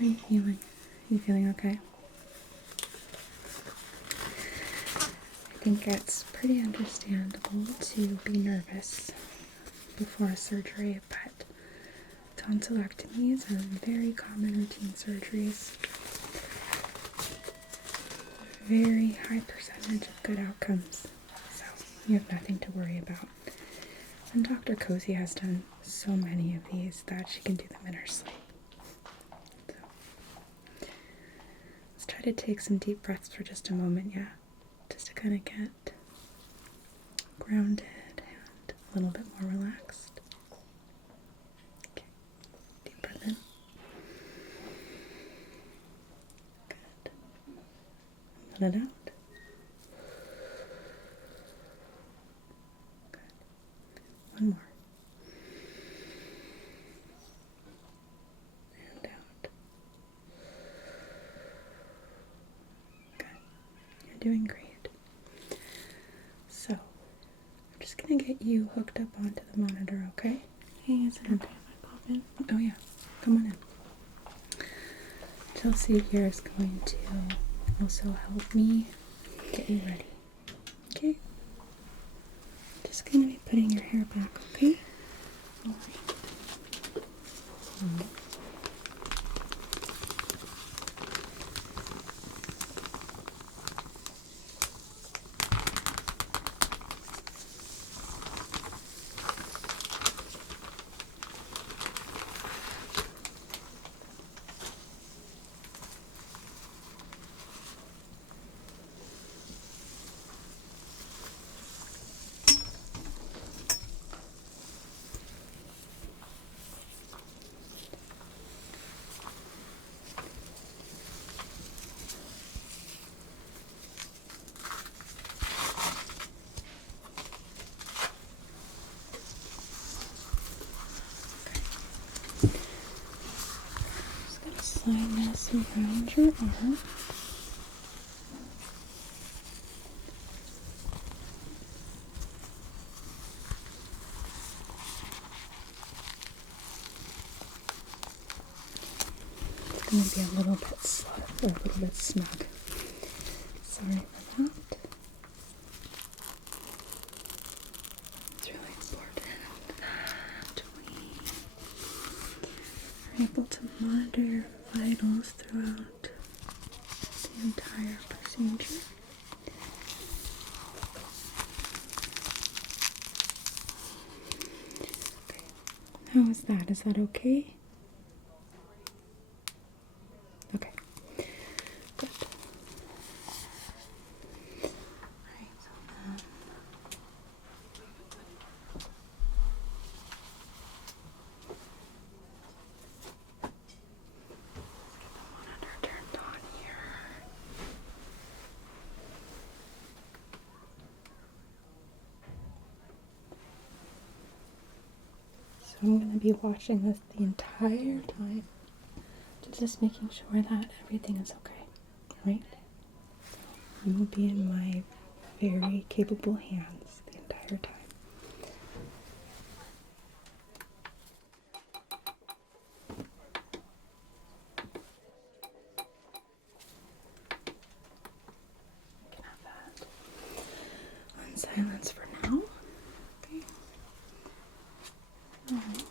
are you feeling? Are you feeling okay? I think it's pretty understandable to be nervous before a surgery, but tonsillectomies are very common routine surgeries. Very high percentage of good outcomes, so you have nothing to worry about. And Dr. Cozy has done so many of these that she can do them in her sleep. So, let's try to take some deep breaths for just a moment, yeah? Just to kind of get grounded and a little bit more relaxed. Okay, deep breath in. Good. Let it out. Good. One more. And out. Good. You're doing great. So, I'm just gonna get you hooked up onto the monitor, okay? Hey, is it okay if I pop in? Oh yeah, come on in. Chelsea here is going to also help me get you ready. Okay? Just gonna be putting your hair back, okay? Alright. Just gonna slide this around your arm. It's gonna be a little bit a little bit snug. Sorry for that. It's really important that we are able to monitor your vitals throughout the entire procedure. Okay. How is that? Is that okay? Okay. Good. Alright, so monitor turned on here. So I'm going to be watching this the entire time, just making sure that everything is okay, alright? You will be in my very capable hands the entire time. You can have that on silence for now. Okay. Alright.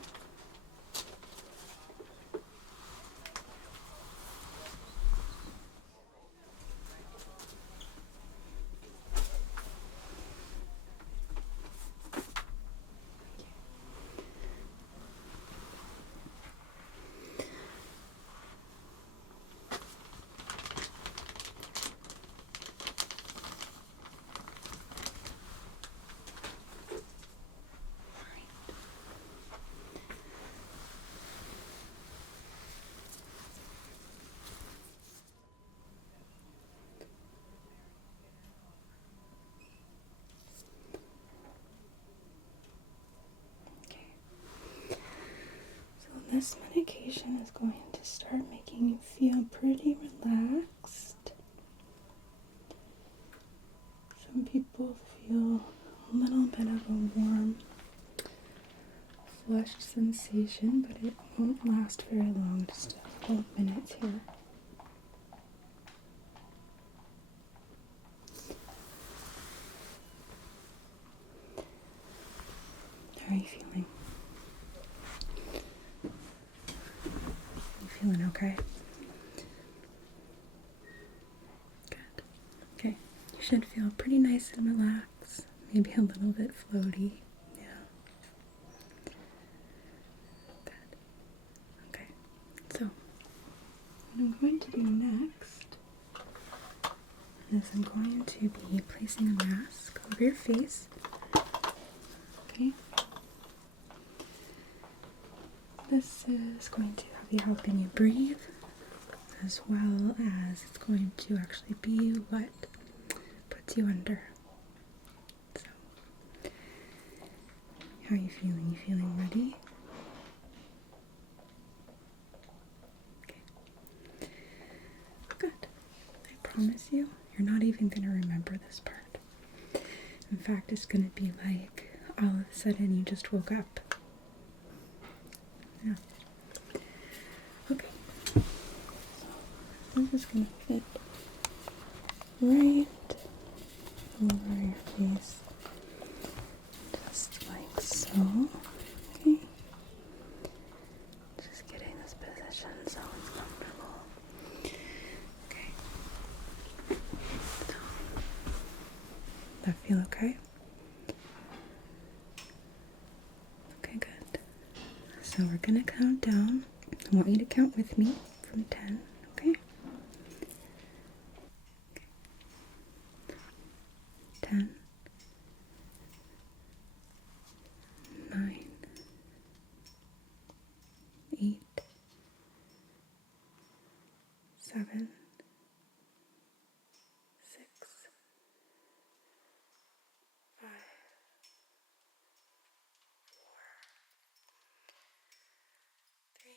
This medication is going to start making you feel pretty relaxed. Some people feel a little bit of a warm flush sensation, but it won't last very long. Just couple of minutes here. How are you feeling? You feeling okay? Good. Okay. You should feel pretty nice and relaxed. Maybe a little bit floaty. Yeah. Good. Okay. So, what I'm going to do next is I'm going to be placing a mask over your face. Okay. This is going to be helping you breathe, as well as it's going to actually be what puts you under. So, how are you feeling? You feeling ready? Okay. Good. I promise you, you're not even going to remember this part. In fact, it's going to be like all of a sudden you just woke up. Yeah. Okay. So this is going to fit right over your face. Just like so. Okay. Just getting this position so it's comfortable. Okay. So, that feel okay? Okay, good. So we're gonna count down. I want you to count with me from 10, okay? 10, 9, 8, 7, 6, 5, 3,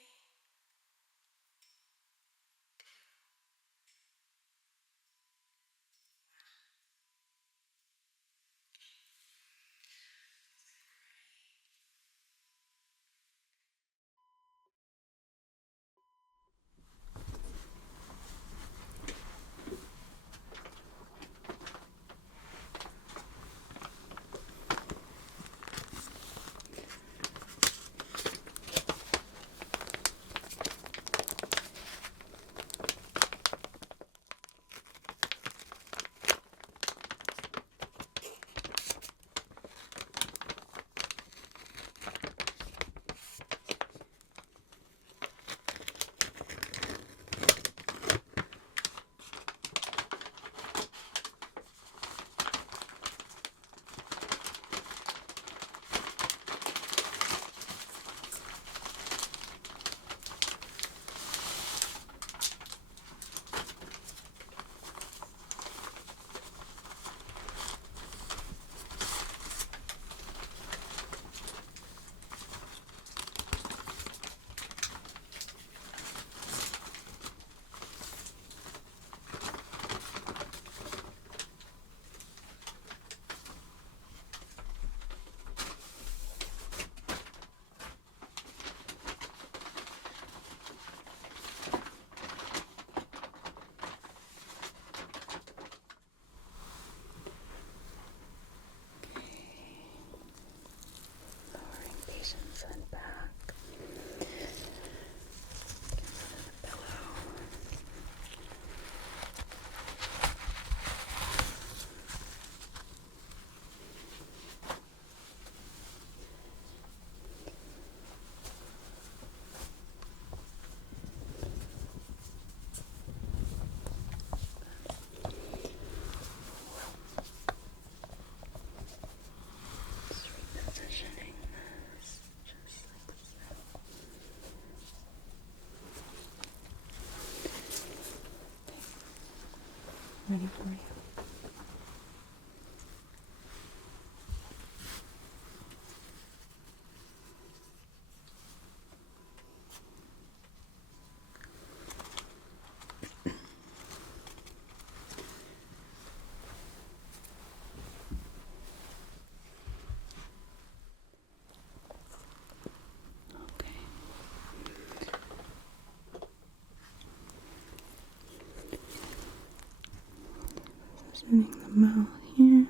Soothing the mouth here.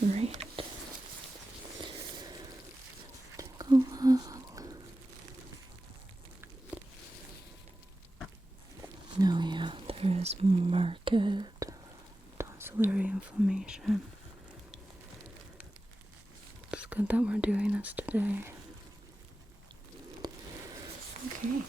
Right. Take a look. No, yeah, there is marked tonsilary inflammation. It's good that we're doing this today. Okay.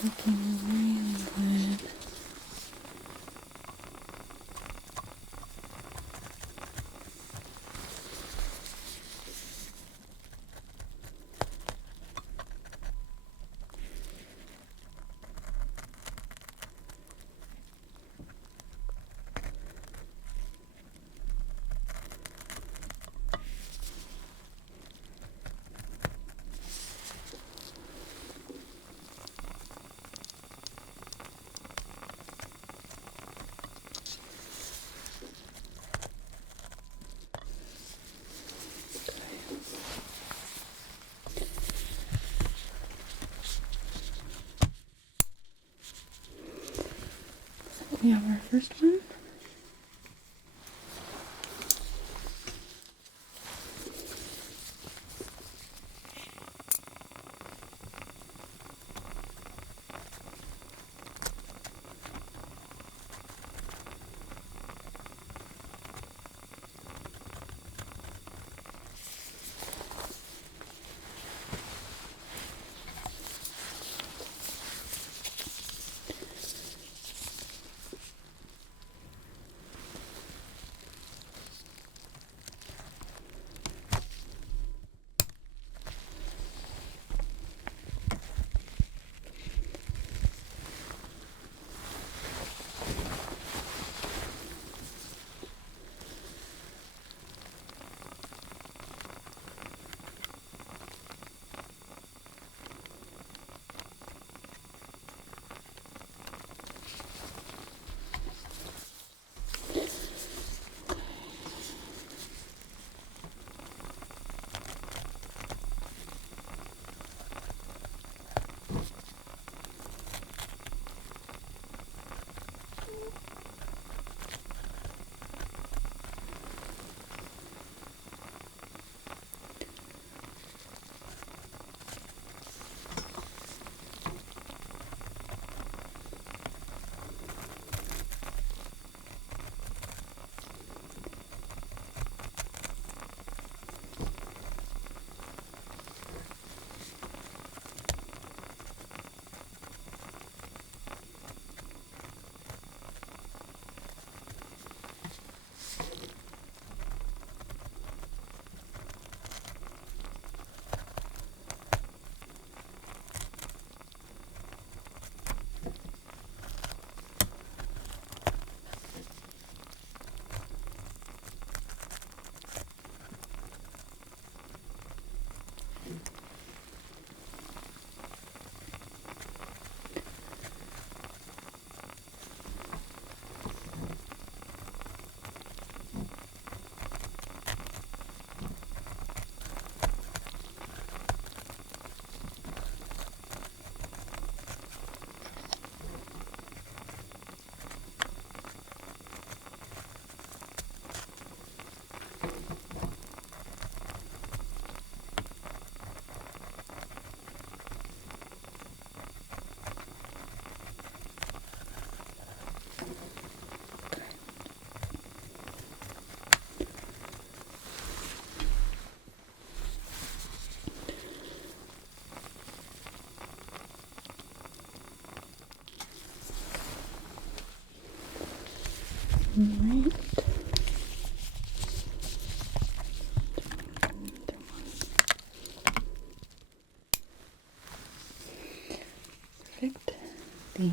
Looking really good. We have our first one. Alright. Perfect. Thank you.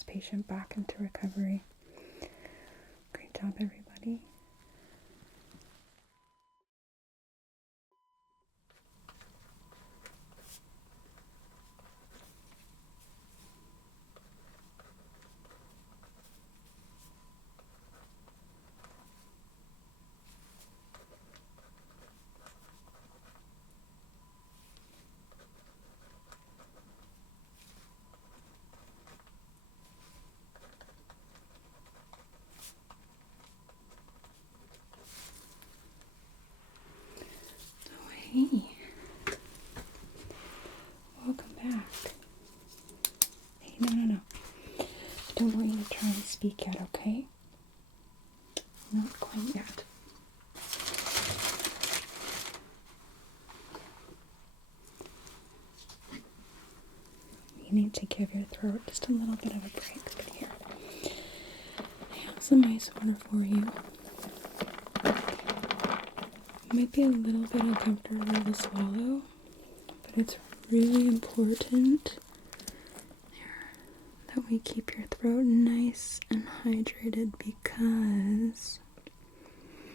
this patient back into recovery. Great job, everybody. Hey, welcome back. Hey, no. I don't want you to try and speak yet, okay? Not quite yet. You need to give your throat just a little bit of a break. But here, I have some ice water for you. It might be a little bit uncomfortable to swallow, but it's really important that we keep your throat nice and hydrated, because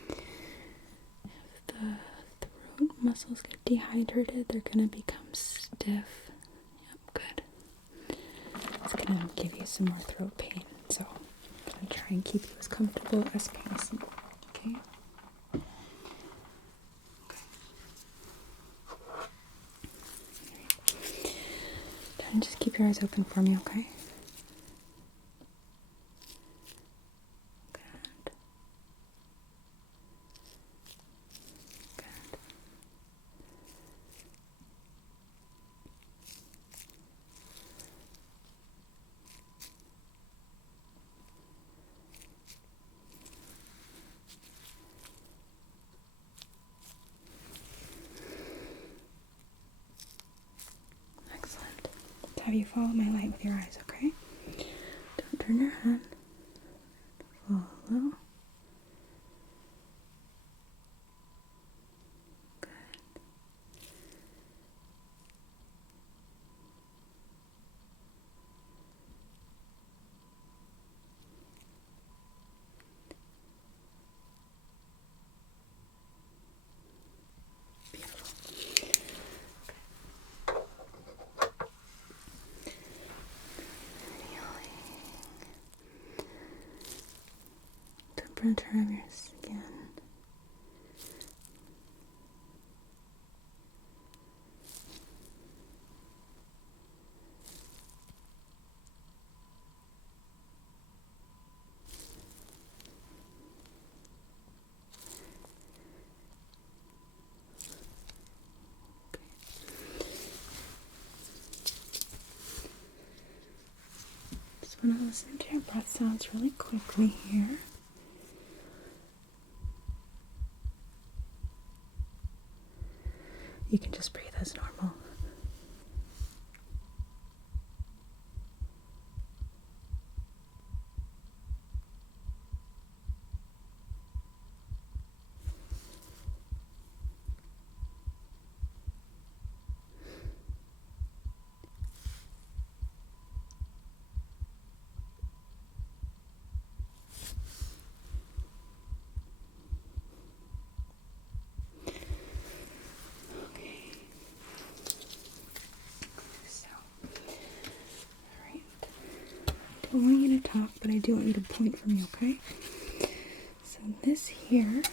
if the throat muscles get dehydrated, they're going to become stiff. Yep, good. It's going to give you some more throat pain, so I'm going to try and keep you as comfortable as possible, okay? And just keep your eyes open for me, okay? Good. Good. Excellent. Let's have you follow my light with your eyes, okay? Don't turn your head. Follow. Good. Temperature of your skin. Just want to listen to your breath sounds really quickly here. You can just breathe as normal. I don't want you to talk, but I do want you to point for me, okay? So this here,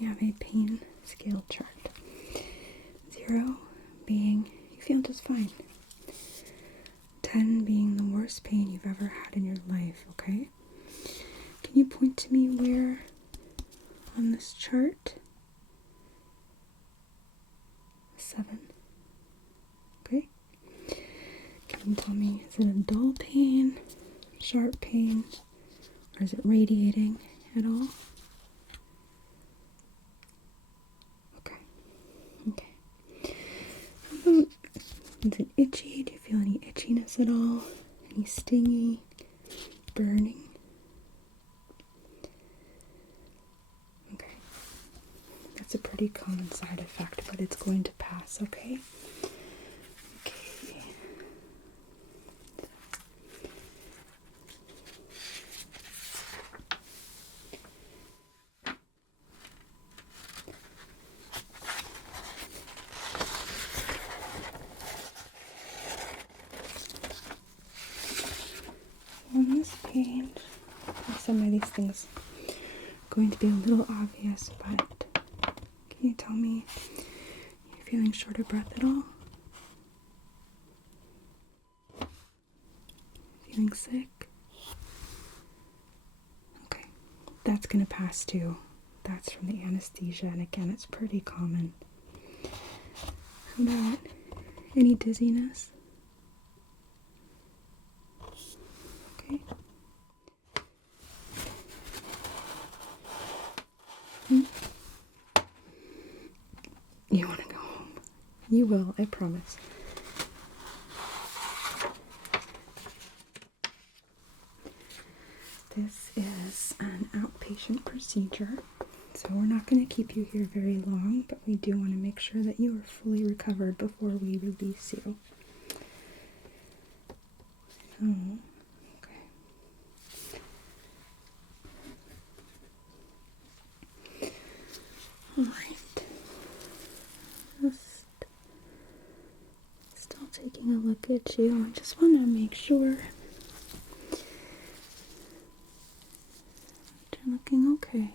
I have a pain scale chart. 0 being you feel just fine. 10 being the worst pain you've ever had in your life, okay? Can you point to me where on this chart? 7. Okay? Can you tell me, is it a dull pain? Sharp pain, or is it radiating at all? Okay. How about, is it itchy? Do you feel any itchiness at all? Any stingy, burning? Okay. That's a pretty common side effect, but it's going to pass, okay? Okay. some of these things are going to be a little obvious, but can you tell me, are you feeling short of breath at all? Feeling sick? Okay, that's gonna pass too. That's from the anesthesia, and again, it's pretty common. How about any dizziness? Okay. You want to go home? You will, I promise. This is an outpatient procedure, so we're not going to keep you here very long, but we do want to make sure that you are fully recovered before we release you. Oh, okay. Alright. Just still taking a look at you. I just want to make sure you're looking okay.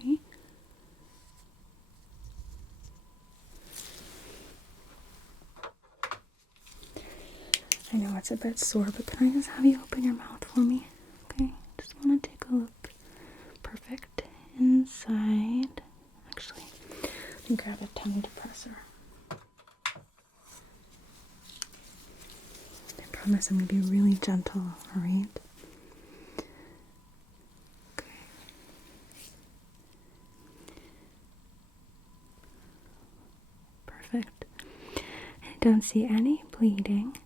I know it's a bit sore, but can I just have you open your mouth for me? Okay, just want to take a look. Perfect. Inside. Actually, let me grab a tongue depressor. I promise I'm going to be really gentle, alright? Okay. Perfect. I don't see any bleeding.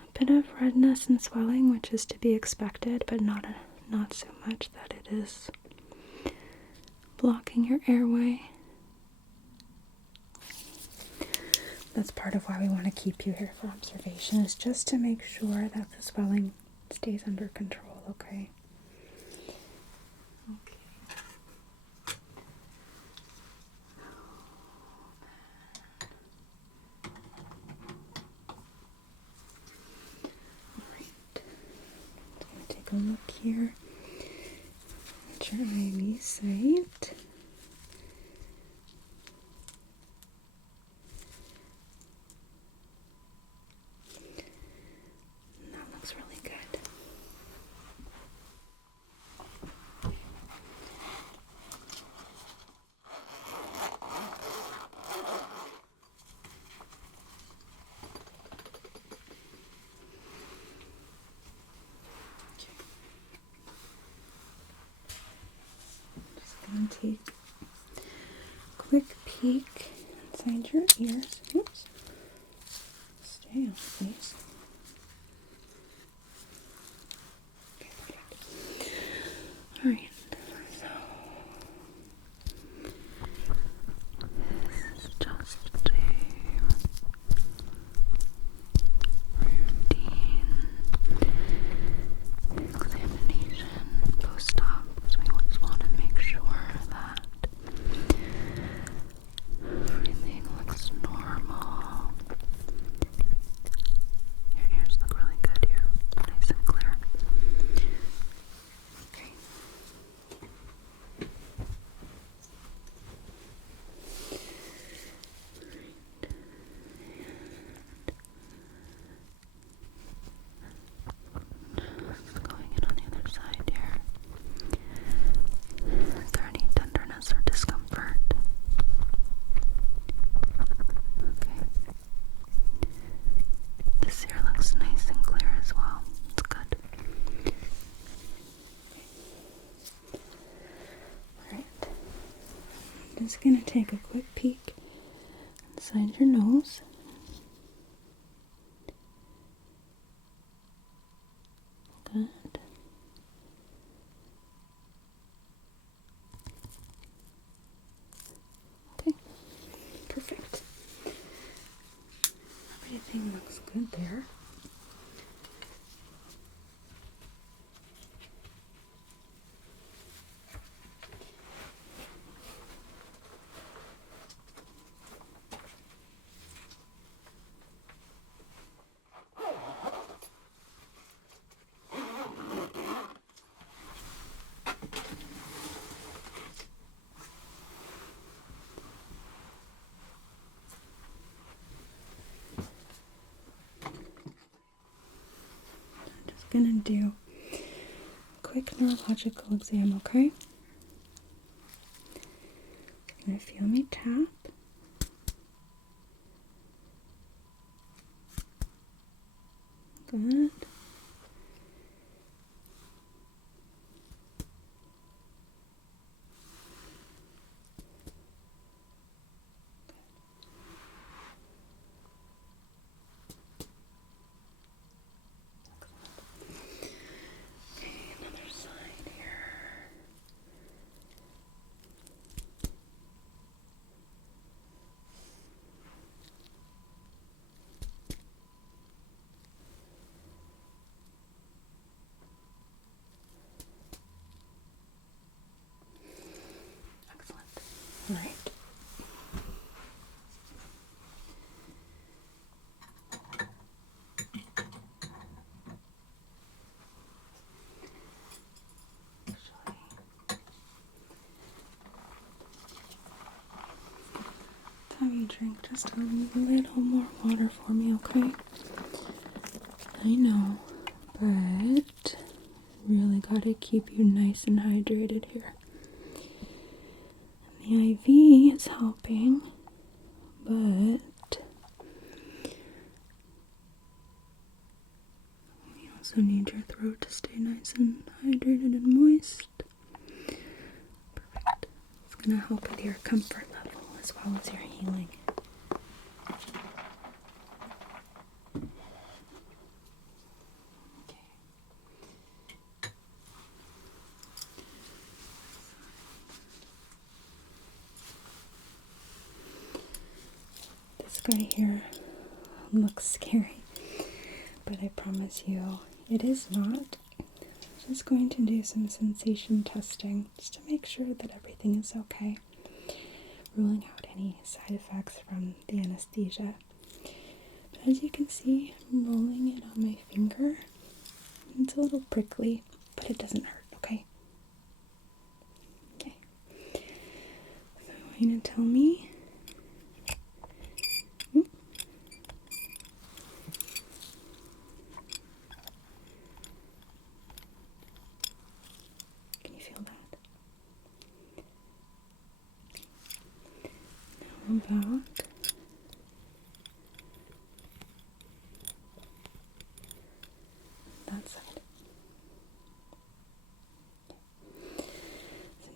A bit of redness and swelling, which is to be expected, but not so much that it is blocking your airway. That's part of why we want to keep you here for observation, is just to make sure that the swelling stays under control, okay? Take a look here at your IV site. That looks really good. And take a quick peek inside your ears. Oops. Stay on, please. Okay, perfect. Alright, so this is just a routine examination post-op, because we always want to make sure that everything looks normal. Your ears look really good here, nice and clear. Okay. Just going in on the other side here. Is there any tenderness or discomfort? Okay. This ear looks nice and clear as well. It's good. Alright. I'm just going to take a quick peek inside your nose. Good. Okay. Perfect. Everything looks good there. gonna do a quick neurological exam, okay? You're gonna feel me tap. Good. Okay, another side here. Excellent. All right. Have you drink just a little more water for me, okay? I know, but really gotta keep you nice and hydrated here. And the IV is helping, but you also need your throat to stay nice and hydrated and moist. Perfect. It's gonna help with your comfort level as well as your healing. This guy here looks scary, but I promise you it is not. Just going to do some sensation testing just to make sure that everything is okay, ruling out any side effects from the anesthesia. But as you can see, I'm rolling it on my finger. It's a little prickly, but it doesn't hurt, okay? Okay. So you're going to tell me. Can you feel that? Now back. That side. So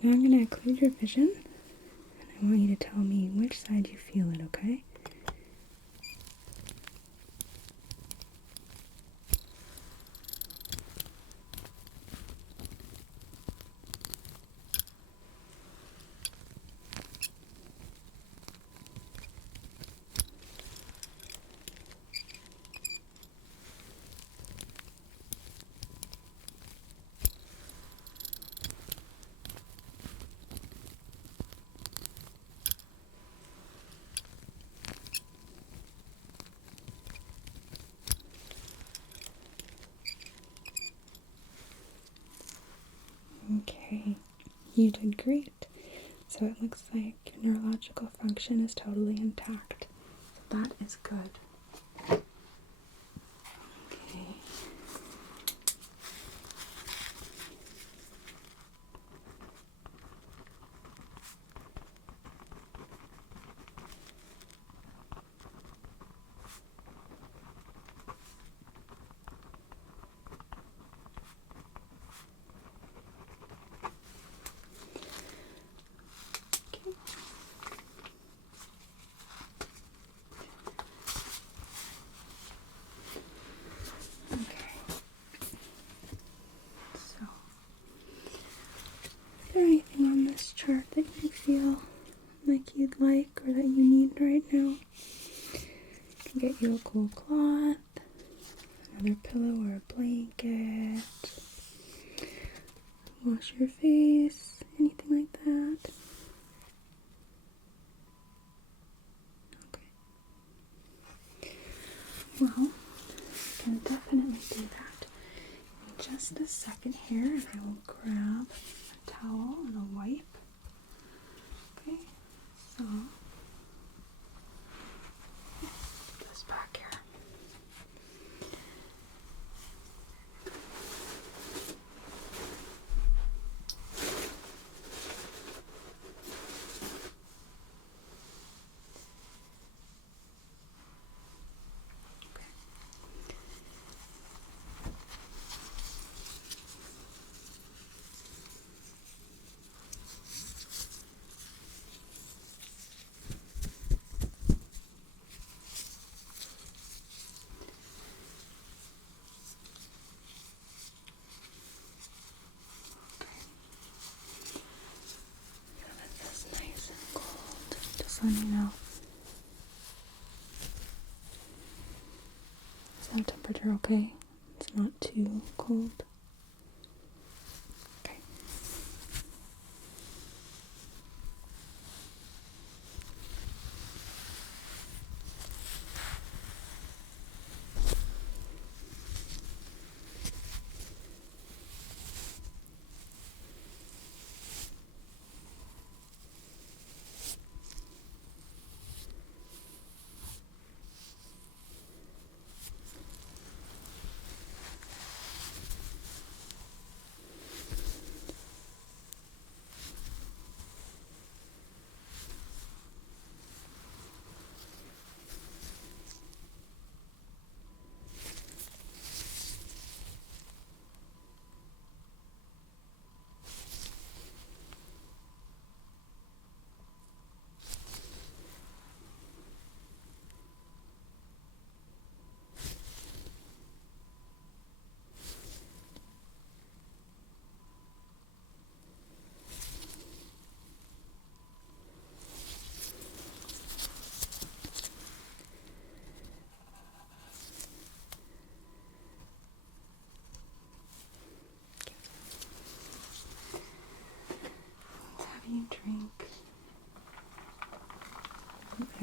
now I'm going to occlude your vision, and I want you to tell me which side you feel it, okay? Okay, you did great. So it looks like your neurological function is totally intact. So that is good. Okay. So, is there anything on this chart that you feel like you'd like or that you need right now? I can get you a cool cloth, another pillow or a blanket, wash your face, anything like that. Okay. Well, I can definitely do that. In just a second here, and I will grab a towel and a wipe. Okay, so put this back here. let me know. Is that temperature okay? It's not too cold. Okay. Let's have you drink.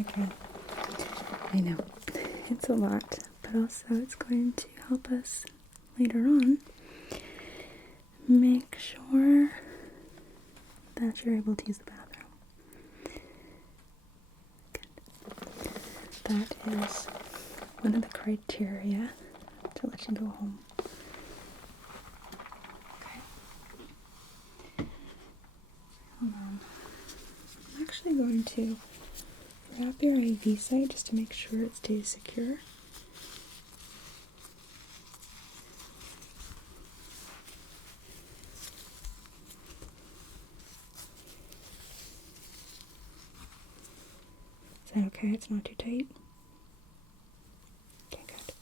Okay. I know. It's a lot, but also it's going to help us later on make sure that you're able to use the bathroom. Good. That is one of the criteria to let you go home. Okay. Hold on. I'm actually going to wrap your IV site just to make sure it stays secure. Is that okay? It's not too tight? Okay, good.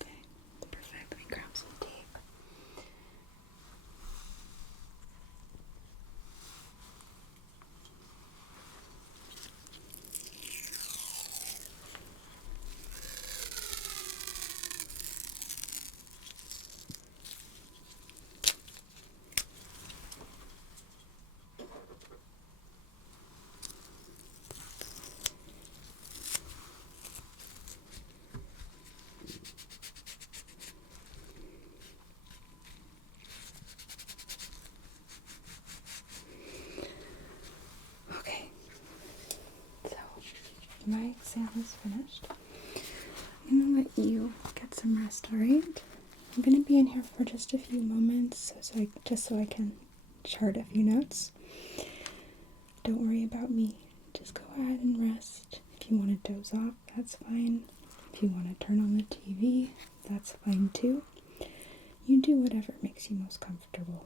Okay, perfect. Let me grab some tape. Okay, so my exam is finished. I'm gonna let you get some rest, alright? I'm gonna be in here for just a few moments just so I can chart a few notes. Don't worry about me. Just go ahead and rest. If you want to doze off, that's fine. If you want to turn on the TV, that's fine too. You do whatever makes you most comfortable,